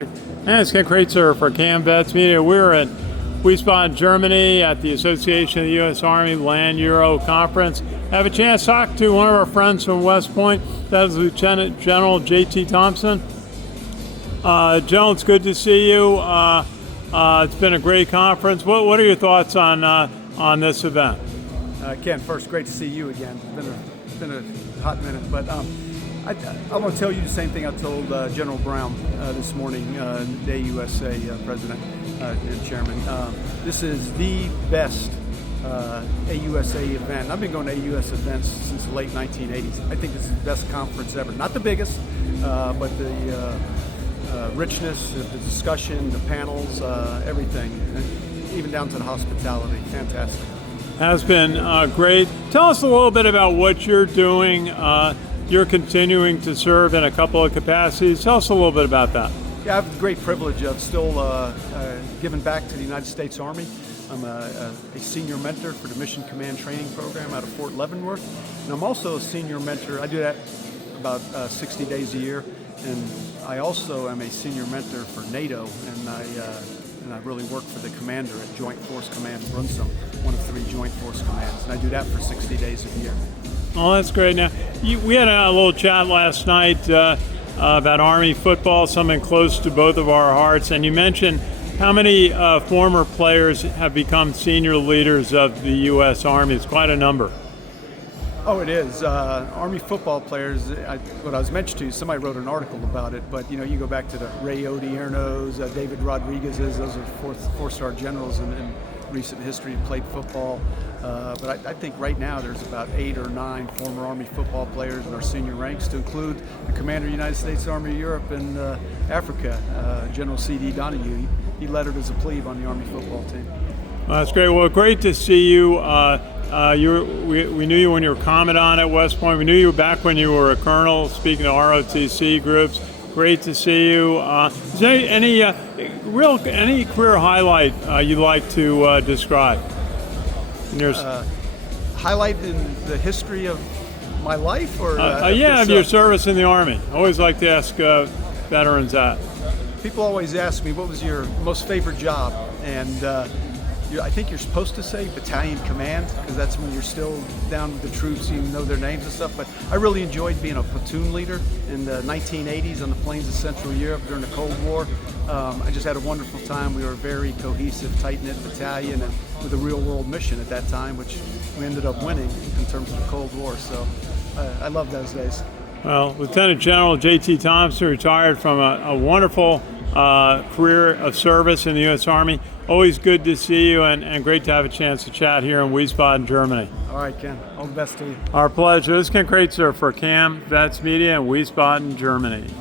And it's Ken Kraetzer for Cam Vets Media. We're at Wiesbaden, Germany at the Association of the U.S. Army Land Euro Conference. I have a chance to talk to one of our friends from West Point. That is Lieutenant General J.T. Thomson. General, it's good to see you. It's been a great conference. What are your thoughts on this event? Ken, first, great to see you again. It's been a hot minute, but I want to tell you the same thing I told General Brown this morning, the AUSA president and chairman. This is the best AUSA event. I've been going to AUSA events since the late 1980s. I think this is the best conference ever. Not the biggest, but the richness, the discussion, the panels, everything, even down to the hospitality. Fantastic. Has been great. Tell us a little bit about what you're doing. You're continuing to serve in a couple of capacities. Tell us a little bit about that. Yeah, I have the great privilege of still giving back to the United States Army. I'm a senior mentor for the Mission Command Training Program out of Fort Leavenworth. And I'm also a senior mentor. I do that about 60 days a year. And I also am a senior mentor for NATO, and I really work for the commander at Joint Force Command Brunson, one of 3 Joint Force Commands. And I do that for 60 days a year. Oh, that's great. Now, we had a little chat last night about Army football, something close to both of our hearts, and you mentioned how many former players have become senior leaders of the U.S. Army. It's quite a number. Oh, it is. Army football players, what I was mentioned to you, somebody wrote an article about it, but you go back to the Ray Odiernos, David Rodriguez's, those are four-star generals in recent history who played football. But I think right now there's about 8 or 9 former Army football players in our senior ranks, to include the Commander of the United States Army of Europe and Africa, General C.D. Donahue. He lettered as a plebe on the Army football team. Well, that's great. Well, great to see you. We knew you when you were Commandant at West Point. We knew you back when you were a Colonel, speaking to ROTC groups. Great to see you. Is there any career highlight you'd like to describe? Highlight in the history of my life, or of your service in the Army. I always like to ask veterans that. People always ask me, what was your most favorite job? And I think you're supposed to say battalion command, because that's when you're still down with the troops, you know their names and stuff. But I really enjoyed being a platoon leader in the 1980s on the plains of Central Europe during the Cold War. I just had a wonderful time. We were a very cohesive, tight-knit battalion, and with a real-world mission at that time, which we ended up winning in terms of the Cold War. So I love those days. Well, Lieutenant General J.T. Thomson retired from a wonderful career of service in the U.S. Army. Always good to see you, and great to have a chance to chat here in Wiesbaden, Germany. All right, Ken. All the best to you. Our pleasure. This is Ken Kraetzer for Cam Vets Media in Wiesbaden, Germany.